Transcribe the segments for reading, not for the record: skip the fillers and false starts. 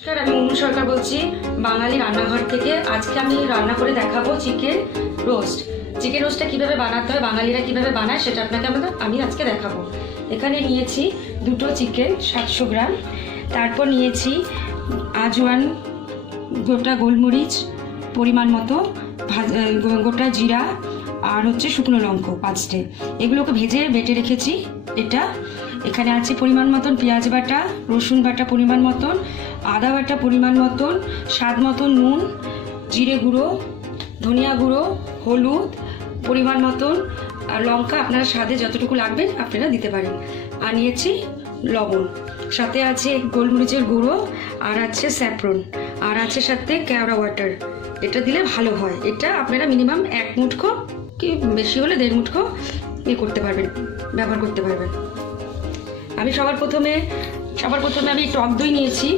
নমস্কার, আমি অনু সরকার বলছি বাঙালি রান্নাঘর থেকে। আজকে আমি রান্না করে দেখাবো চিকেন রোস্ট। চিকেন রোস্টটা কীভাবে বানাতে হয়, বাঙালিরা কীভাবে বানায় সেটা আপনাকে আমি আজকে দেখাবো। এখানে নিয়েছি দুটো চিকেন 700 গ্রাম, তারপর নিয়েছি আজওয়ান, গোটা গোলমরিচ পরিমাণ মতো, গোটা জিরা আর হচ্ছে শুকনো লঙ্কা 5টে, এগুলোকে ভেজে বেটে রেখেছি। এখানে আছে পরিমাণ মতন পেঁয়াজ বাটা, রসুন বাটা পরিমাণ মতন, আদা বাটা পরিমাণ মতন, স্বাদ মতন নুন, জিরে গুঁড়ো, ধনিয়া গুঁড়ো, হলুদ পরিমাণ মতন, আর লঙ্কা আপনারা স্বাদে যতটুকু লাগবে আপনারা দিতে পারেন। আর নিয়েছি লবণ, সাথে আছে গোলমরিচের গুঁড়ো, আর আছে স্যাফরন, আর আছে সাথে কেওড়া ওয়াটার। এটা দিলে ভালো হয়। এটা আপনারা মিনিমাম 1 মুঠো কি বেশি হলে 1.5 মুঠো করতে পারবেন, ব্যবহার করতে পারবেন। আমি সবার প্রথমে আমি টক দই নিয়েছি।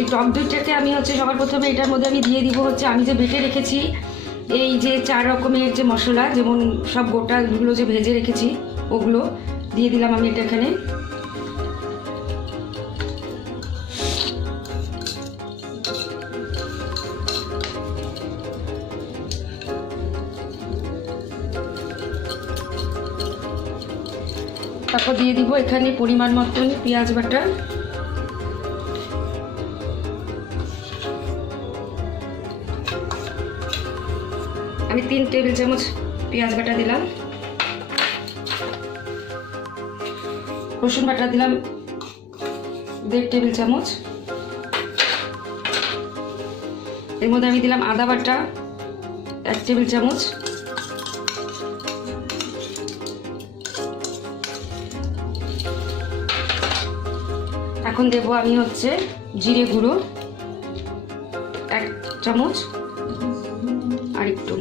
এই টক দইটাকে আমি সবার প্রথমে এটার মধ্যে আমি দিয়ে দিব আমি যে বেটে রেখেছি এই যে 4 রকমের যে মশলা, যেমন সব গোটাগুলো যে ভেজে রেখেছি ওগুলো দিয়ে দিলাম আমি এটা এখানে। তারপর দিয়ে দিব এখানে পরিমাণ মতন পেঁয়াজ বাটা, আমি 3 টেবিল চামচ পেঁয়াজ বাটা দিলাম। রসুন বাটা দিলাম 1.5 টেবিল চামচ। এর মধ্যে আমি দিলাম আদা বাটা 1 টেবিল চামচ। এখন দেব আমি জিরে গুঁড়ো 1 চামচ আর একটু।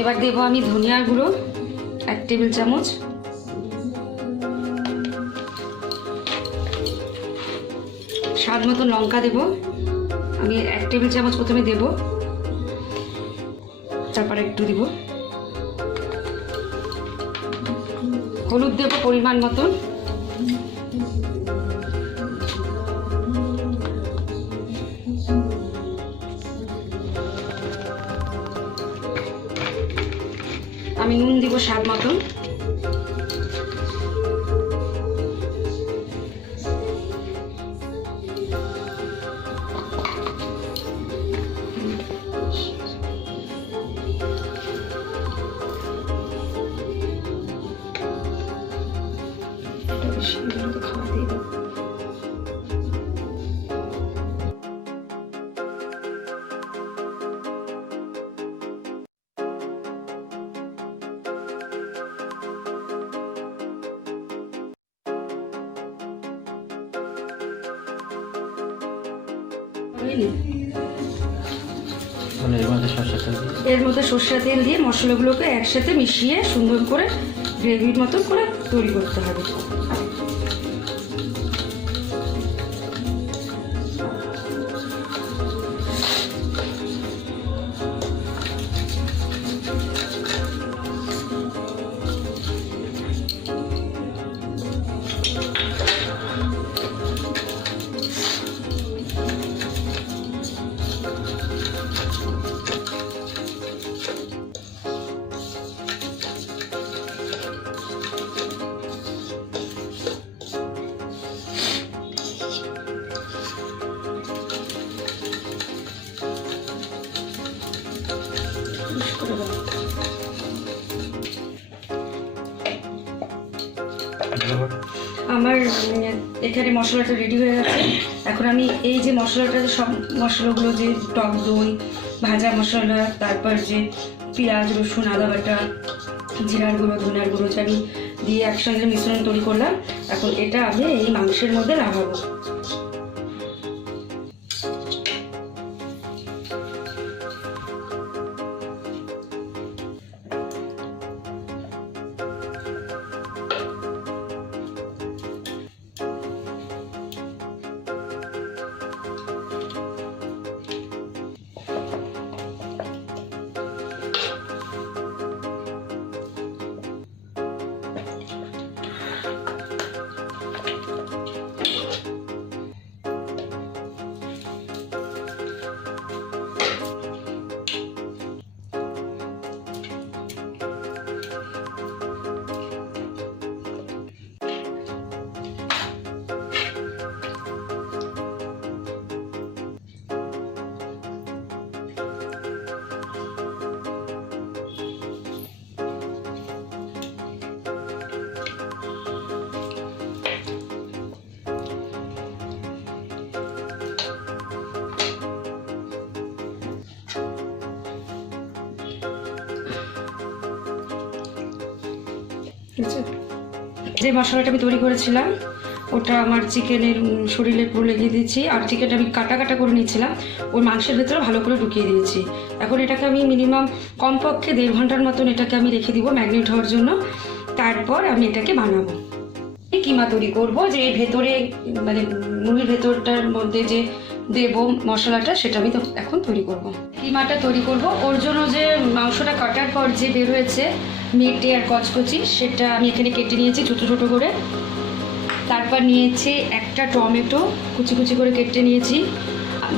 এবার দেব আমি ধনিয়ার গুঁড়ো 1 টেবিল চামচ। স্বাদ মতো লঙ্কা দেব আমি 1 টেবিল চামচ প্রথমে দেব, তারপর একটু দিব। হলুদ দেব পরিমাণ মতন, আমি নুন দিব স্বাদ মতন। খাওয়া দিয়ে দেবো। এর মধ্যে সর্ষের তেল দিয়ে মশলাগুলোকে একসাথে মিশিয়ে সুন্দর করে গ্রেভির মতো করে তৈরি করতে হবে। আমার এখানে মশলাটা রেডি হয়ে গেছে। এখন আমি এই যে মশলাটা, সব মশলাগুলো যে টক দই, ভাজা মশলা, তারপর যে পেঁয়াজ রসুন আদা বাটা, জিরার গুঁড়ো ধনিয়ার গুঁড়ো আমি দিয়ে একসঙ্গে মিশ্রণ তৈরি করলাম। এখন এটা আমি এই মাংসের মধ্যে লাগাবো। ঠিক আছে, যে মশলাটা আমি তৈরি করেছিলাম ওটা আমার চিকেনের শরীরে পুরো লাগিয়ে দিয়েছি, আর চিকেনটা আমি কাটা কাটা করে নিয়েছিলাম ওই মাংসের ভেতরে ভালো করে ঢুকিয়ে দিয়েছি। এখন এটাকে আমি মিনিমাম কমপক্ষে 1.5 ঘন্টার মতন এটাকে আমি রেখে দিব ম্যাগনেট হওয়ার জন্য। তারপর আমি এটাকে বানাবো। কিমা তৈরি করব, যে এর ভেতরে মানে মুড়ির ভেতরটার মধ্যে যে দেবো মশলাটা, সেটা আমি তো এখন তৈরি করব। কিমাটা তৈরি করব, ওর জন্য যে মাংসটা কাটার পর যে বের হয়েছে মেটে আর কচকচি, সেটা আমি এখানে কেটে নিয়েছি ছোটো ছোটো করে। তারপর নিয়েছি একটা টমেটো কুচি কুচি করে কেটে নিয়েছি,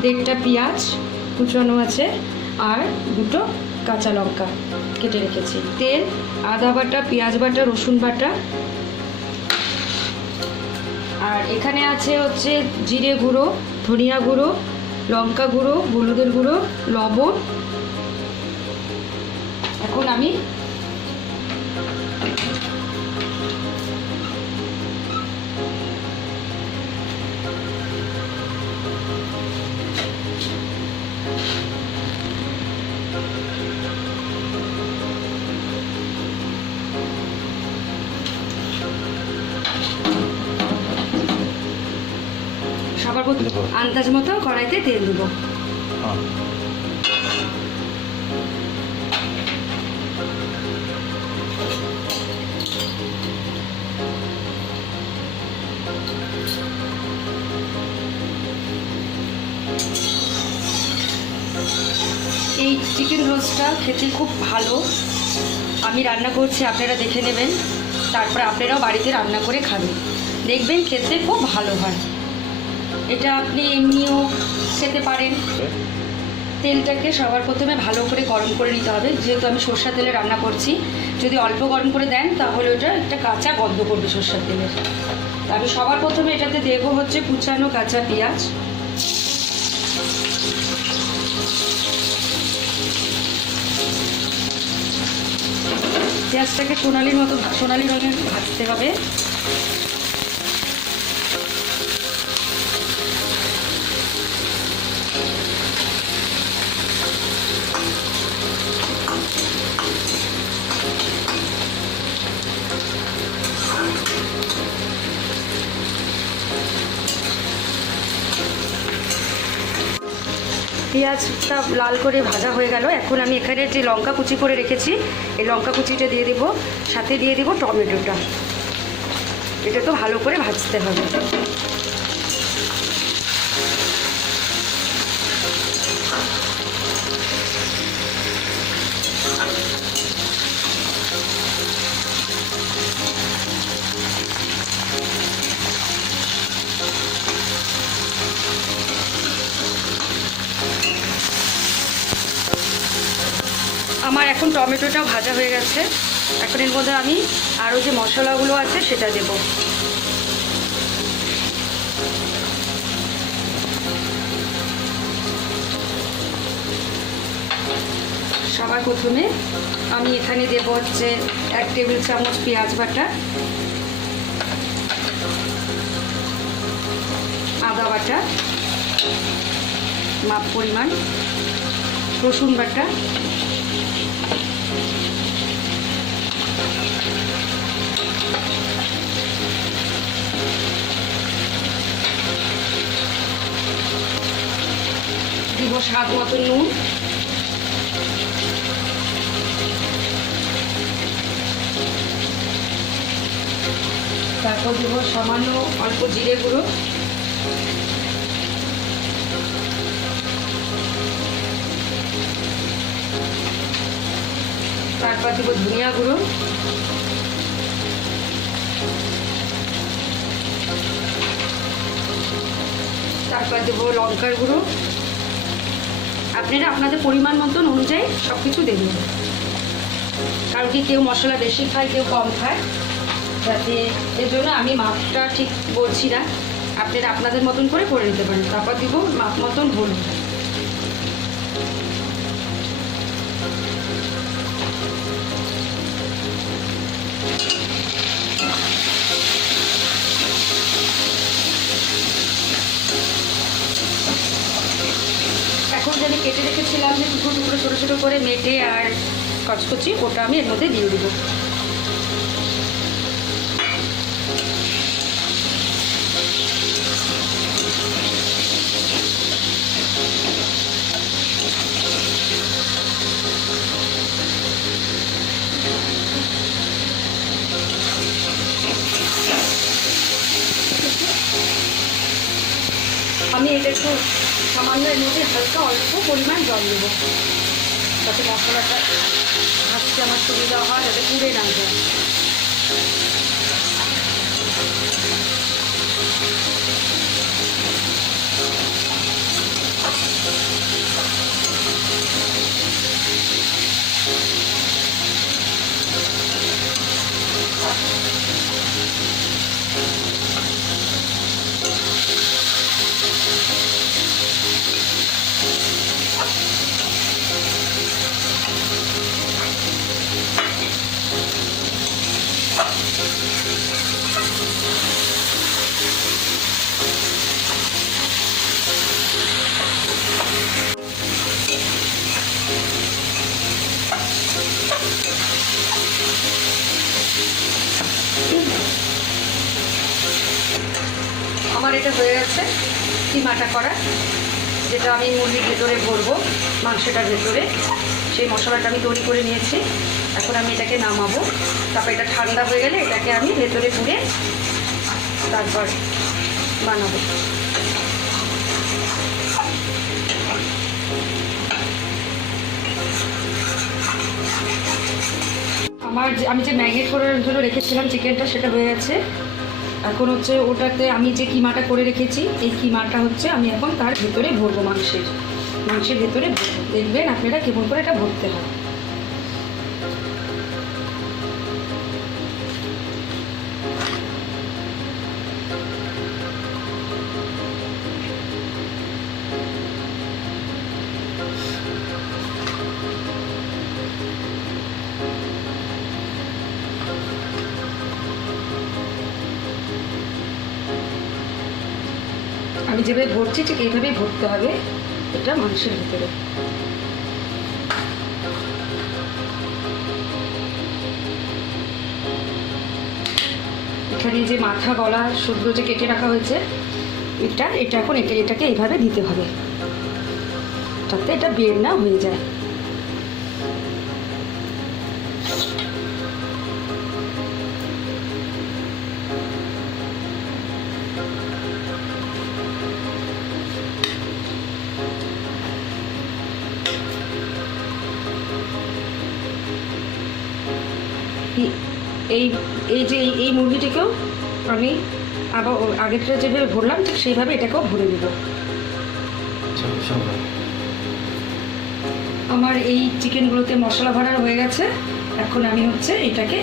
1.5টা পেঁয়াজ কুচানো আছে, আর 2টো কাঁচা লঙ্কা কেটে রেখেছি। তেল, আদা বাটা, পেঁয়াজ বাটা, রসুন বাটা, আর এখানে আছে হচ্ছে জিরে গুঁড়ো, ধনিয়া গুঁড়ো, লঙ্কা গুঁড়ো, হলুদের গুঁড়ো, লবণ। এখন আমি সবার আন্দাজ মতো কড়াইতে তেল দেবো। এই চিকেন রোস্টটা খেতে খুব ভালো, আমি রান্না করছি, আপনারা দেখে নেবেন, তারপর আপনারাও বাড়িতে রান্না করে খাবেন, দেখবেন খেতে খুব ভালো হয়। এটা আপনি এমনিও খেতে পারেন। তেলটাকে সবার প্রথমে ভালো করে গরম করে নিতে হবে, যেহেতু আমি সরষের তেলে রান্না করছি। যদি অল্প গরম করে দেন তাহলে ওটা একটা কাঁচা গন্ধ করবে সরষের তেলের। আমি সবার প্রথমে এটাতে দেবো হচ্ছে কুচানো কাঁচা পেঁয়াজ, পেঁয়াজটাকে সোনালি রঙের ভাজতে হবে। পেঁয়াজটা লাল করে ভাজা হয়ে গেল। এখন আমি এখানে যে লঙ্কা কুচি করে রেখেছি এই লঙ্কা কুচিটা দিয়ে দেবো, সাথে দিয়ে দেবো টমেটোটা। এটা তো ভালো করে ভাজতে হবে। আমার এখন টমেটোটাও ভাজা হয়ে গেছে। এখন এর মধ্যে আমি আরও যে মশলাগুলো আছে সেটা দেব। সবার প্রথমে আমি এখানে দেব হচ্ছে 1 টেবিল চামচ পেঁয়াজ বাটা, আদা বাটা মাপ পরিমাণ, রসুন বাটা, দিব স্বাদ মতো নুন, তারপর দেব সামান্য অল্প জিরে গুঁড়ো, তারপর দেব ধনিয়া গুঁড়ো, তারপর দেব লঙ্কার গুঁড়ো। আপনারা আপনাদের পরিমাণ মতন অনুযায়ী সব কিছু দেবেন, কারণ কি কেউ মশলা বেশি খায় কেউ কম খায়, যাতে এর জন্য আমি মাপটা ঠিক বলছি না, আপনারা আপনাদের মতন করে নিতে পারেন। তারপর দিব মাপ মতন হলুদ। এখন যে আমি কেটে রেখেছিলাম যে টুকরো টুকরো ছোটো ছোটো করে মেটে আর কচকচি, ওটা আমি এর মধ্যে দিয়ে দেবো। আমি এটা একটু সামান্য এর মধ্যে হালকা অল্প পরিমাণ জল দেবো, যাতে মশলাটা ভাজতে আমার সুবিধা হয়, যাতে পুড়ে না যায়। আমার এটা হয়ে গেছে কিমাটা করা, যেটা আমি মুরগির ভেতরে ভরবো, মাংসটার ভেতরে। সেই মশলাটা আমি তৈরি করে নিয়েছি। এখন আমি এটাকে নামাবো, তারপর এটা ঠান্ডা হয়ে গেলে এটাকে আমি ভেতরে পুড়ে তারপর বানাবো। আমি যে ম্যারিনেট করার জন্য রেখেছিলাম চিকেনটা, সেটা হয়ে গেছে। এখন হচ্ছে ওটাতে আমি যে কিমাটা করে রেখেছি, এই কিমাটা হচ্ছে আমি এখন তার ভেতরে ভরবো, মাংসের ভেতরে ভরবো। দেখবেন আপনারা কেমন করে এটা ভরতে হয়। আমি যেভাবে ভরছি ঠিক এইভাবেই ভরতে হবে এটা মাংসের ভিতরে। এখানে যে মাথা গলা শুদ্ধ যে কেটে রাখা হয়েছে, এটা এখন এটাকে এইভাবে দিতে হবে, যাতে এটা বের না হয়ে যায়। এই মুরগিটিকেও আমি আবার আগেরটা যেভাবে ভরলাম ঠিক সেইভাবে এটাকেও ভরে দেব। আমার এই চিকেনগুলোতে মশলা ভরা হয়ে গেছে। এখন আমি হচ্ছে এটাকে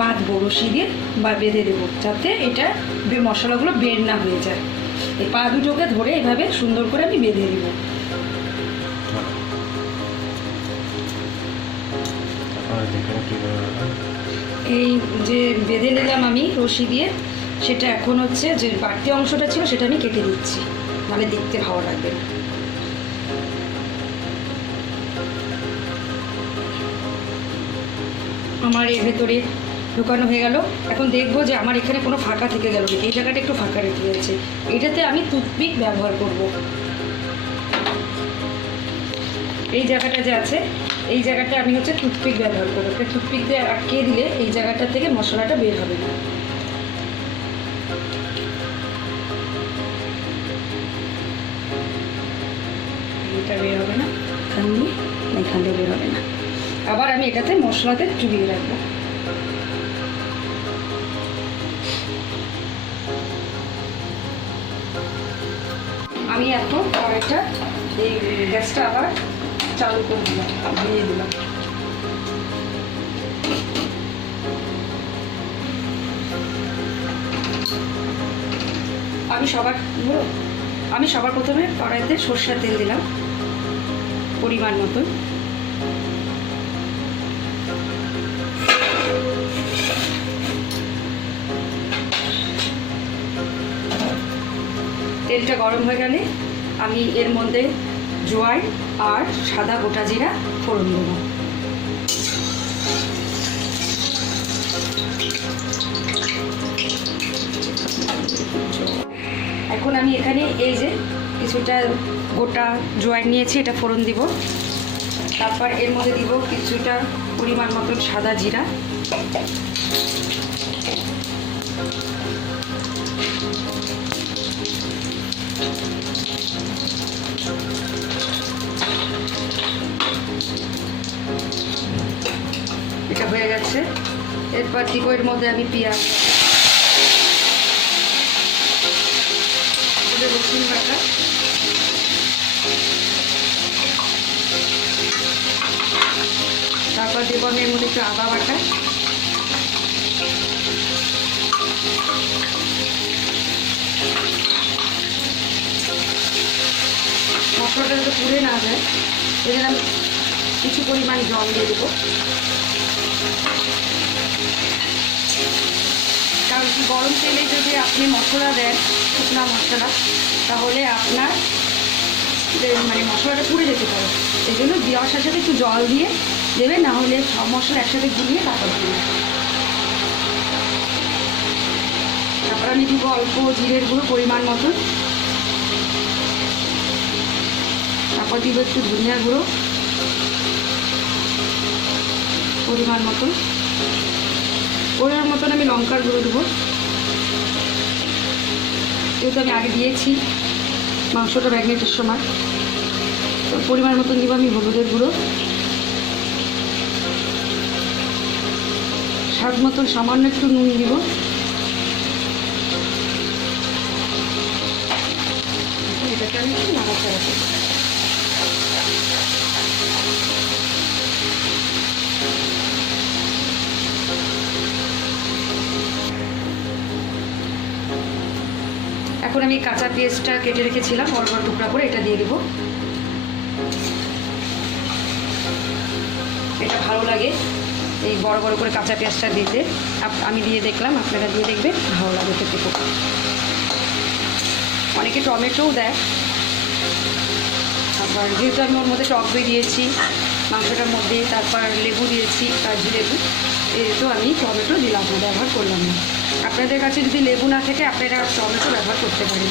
বাঁধবো, রশি দিয়ে বা বেঁধে দেবো, যাতে এটা মশলাগুলো বের না হয়ে যায়। এই পা দুটোকে ধরে এইভাবে সুন্দর করে আমি বেঁধে দেবো। এই যে বেঁধে নিলাম আমি রশি দিয়ে, সেটা এখন হচ্ছে যে বাড়তি অংশটা ছিল সেটা আমি কেটে দিচ্ছি, নাহলে দেখতে ভালো লাগবে না। আমার এর ভেতরে ঢুকানো হয়ে গেল। এখন দেখবো যে আমার এখানে কোনো ফাঁকা থেকে গেল নাকি। এই জায়গাটা একটু ফাঁকা রেখে গেছে, এটাতে আমি টুথপিক ব্যবহার করব। এই জায়গাটা যে আছে, এই জায়গাটা আমি হচ্ছে টুথপিক ব্যবহার করবো। একটা টুথপিক দিয়ে আটকিয়ে দিলে এই জায়গাটা থেকে মশলাটা বের হবে না। এটা বের হবে না, এখান দিয়ে বের হবে না। আবার আমি এটাতে মশলাতে চুবিয়ে রাখবো। আমি এখন কড়াইটা এই গ্যাসটা আবার চালু করে দিলাম, দিয়ে দিলাম। আমি সবার প্রথমে কড়াইতে সরষের তেল দিলাম পরিমাণ মতন। তেলটা গরম হয়ে গেলে আমি এর মধ্যে জোয়ান আর সাদা গোটা জিরা ফোড়ন দেব। এখন আমি এখানে এই যে কিছুটা গোটা জোয়ান নিয়েছি, এটা ফোড়ন দিব। তারপর এর মধ্যে দিব কিছুটা পরিমাণ মতন সাদা জিরা, এরপর দিব এর মধ্যে আমি পেঁয়াজ, রসুন বাটা, তারপর দেবো আমি এর মধ্যে একটু আদা বাটা, মশলাটা যাতে পুড়ে না যায় এই জন্য আমি কিছু পরিমাণ জল দিয়ে দেবো। কারণ কি গরম তেলে যদি আপনি মশলা দেন, শুকনা মশলা, তাহলে আপনার মানে মশলাটা পুড়ে যেতে পারে। এই জন্য দেওয়ার সাথে সাথে একটু জল দিয়ে দেবে, না হলে সব মশলা একসাথে গুলিয়ে তারপর দেবে। তারপর আমি দিব অল্প জিরের গুঁড়ো পরিমাণ মতন, তারপর দিব একটু ধনিয়া গুঁড়ো পরিমাণ মতন, পরিমাণ মতন আমি লঙ্কার গুঁড়ো দেবো, যেহেতু আমি আগে দিয়েছি মাংসটা ম্যাগনেটের সময়। পরিমাণ মতন দিব আমি হলুদের গুঁড়ো, স্বাদ মতন সামান্য একটু নুন দিব, এটাকে আমি একটু নাড়াচাড়া করব। এখন আমি কাঁচা পেঁয়াজটা কেটে রেখেছিলাম বড় বড় টুকরা করে, এটা দিয়ে দেবো। এটা ভালো লাগে এই বড় বড় করে কাঁচা পেঁয়াজটা দিতে, আমি দিয়ে দেখলাম, আপনারা দিয়ে দেখবেন, ভালো লাগে খেতে খুব। অনেকে টমেটোও দেয়, আবার যেহেতু আমি ওর মধ্যে টক দই দিয়েছি মাংসটার মধ্যে, তারপর লেবু দিয়েছি, কাজু লেবু, তো আমি টমেটো দিলাম না, ব্যবহার করলাম না। আপনাদের কাছে যদি লেবু না থাকে আপনারা টমেটো ব্যবহার করতে পারেন।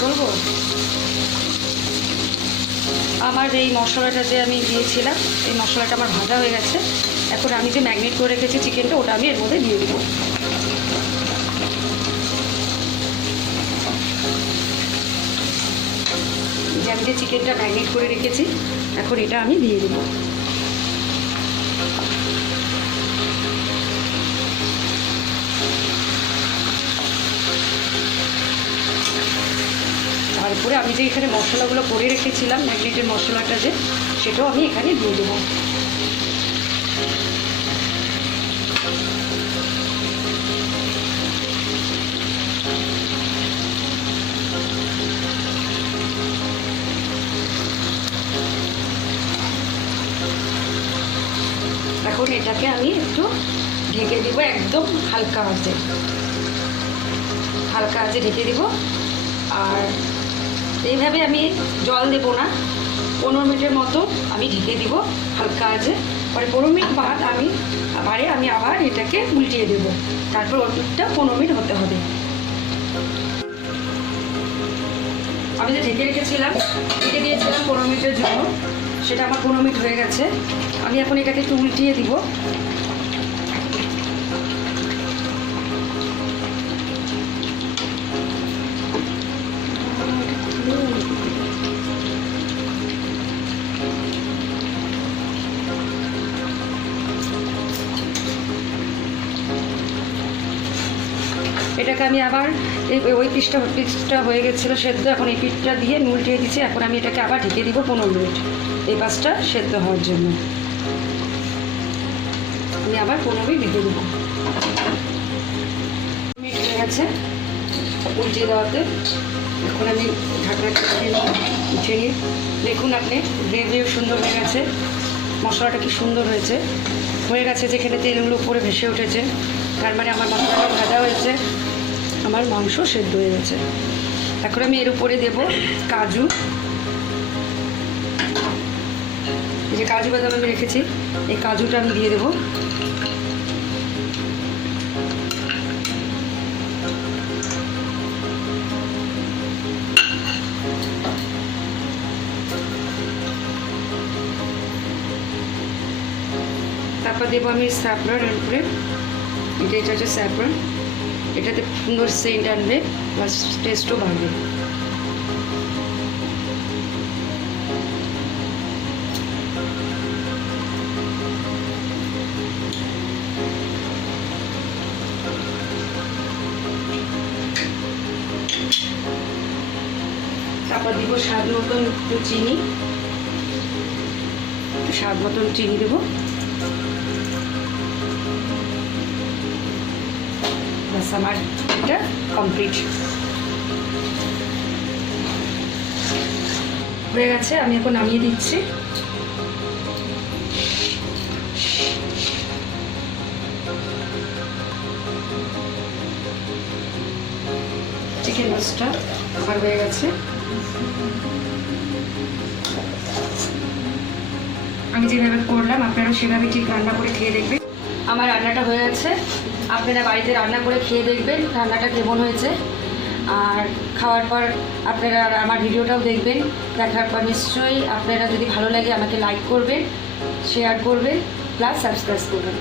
বলবো আমার এই মশলাটা যে আমি দিয়েছিলাম, এই মশলাটা আমার ভাজা হয়ে গেছে। এখন আমি যে ম্যাগনেট করে রেখেছি চিকেনটা, ওটা আমি এর মধ্যে দিয়ে দেবো। যে আমি যে চিকেনটা ম্যাগনেট করে রেখেছি, এখন এটা আমি দিয়ে দেবো। তারপরে আমি যে এখানে মশলাগুলো করে রেখেছিলাম, ম্যাগনেটের মশলাটা যে, সেটাও আমি এখানে দিয়ে দেবো। এখন এটাকে আমি একটু ঢেকে দিব, একদম হালকা আঁচে ঢেকে দিব। আর এইভাবে আমি জল দেবো না, 15 মিনিটের মতো আমি ঢেকে দিব হালকা আঁচে। পরে 15 মিনিট বাদ আমি আবার এটাকে উল্টিয়ে দেবো, তারপর ওটা 15 মিনিট হতে হবে। আমি যে ঢেকে দিয়েছিলাম 15 মিনিটের জন্য, সেটা আমার 15 মিনিট হয়ে গেছে। আমি এখন এটাকে একটু উল্টিয়ে দিব। এটাকে আমি আবার ওই পিসটা হয়ে গেছিলো সেদ্ধ, এখন এই পিঠটা দিয়ে উল্টিয়ে দিচ্ছি। এখন আমি এটাকে আবার ঢেকে দিব 15 মিনিট এই পাশটা সেদ্ধ হওয়ার জন্য। আমি আবার 15 মিনিট ঢেকে দেবো। মিনিট হয়ে গেছে উল্টিয়ে দেওয়াতে। এখন আমি ঢাকনাটা উঠিয়ে নিই। দেখুন আপনি, গ্রেভিও সুন্দর হয়ে গেছে, মশলাটা কি সুন্দর হয়ে গেছে, যেখানে তেলগুলো উপরে ভেসে উঠেছে, তার মানে আমার মশলাটা ভাজা হয়েছে, আমার মাংস সেদ্ধ হয়ে গেছে। এখন আমি এর উপরে দেব কাজু, যে কাজু বাদাম আমি রেখেছি, এই কাজুটা আমি দিয়ে দেবো। চাপা দেবো আমি স্যাফরন এর উপরে। এটা হচ্ছে স্যাফরন, এটাতে সুন্দর সেন্ট আনবে প্লাস টেস্টও বাড়বে। চাপা দিব স্বাদ মতন একটু চিনি, স্বাদ মতন চিনি দেবো। বাস আমার এটা কমপ্লিট হয়ে গেছে। আমি এখন নামিয়ে দিচ্ছি। চিকেন রোস্টটা আমার হয়ে গেছে। আমি যেভাবে করলাম আপনারা সেভাবে ঠিক রান্না করে খেয়ে দেখবেন। আমার রান্নাটা হয়ে গেছে, আপনারা বাড়িতে রান্না করে খেয়ে দেখবেন রান্নাটা কেমন হয়েছে। আর খাওয়ার পর আপনারা আমার ভিডিওটাও দেখবেন। দেখার পর নিশ্চয়ই আপনারা যদি ভালো লাগে আমাকে লাইক করবেন, শেয়ার করবেন, প্লাস সাবস্ক্রাইব করবেন।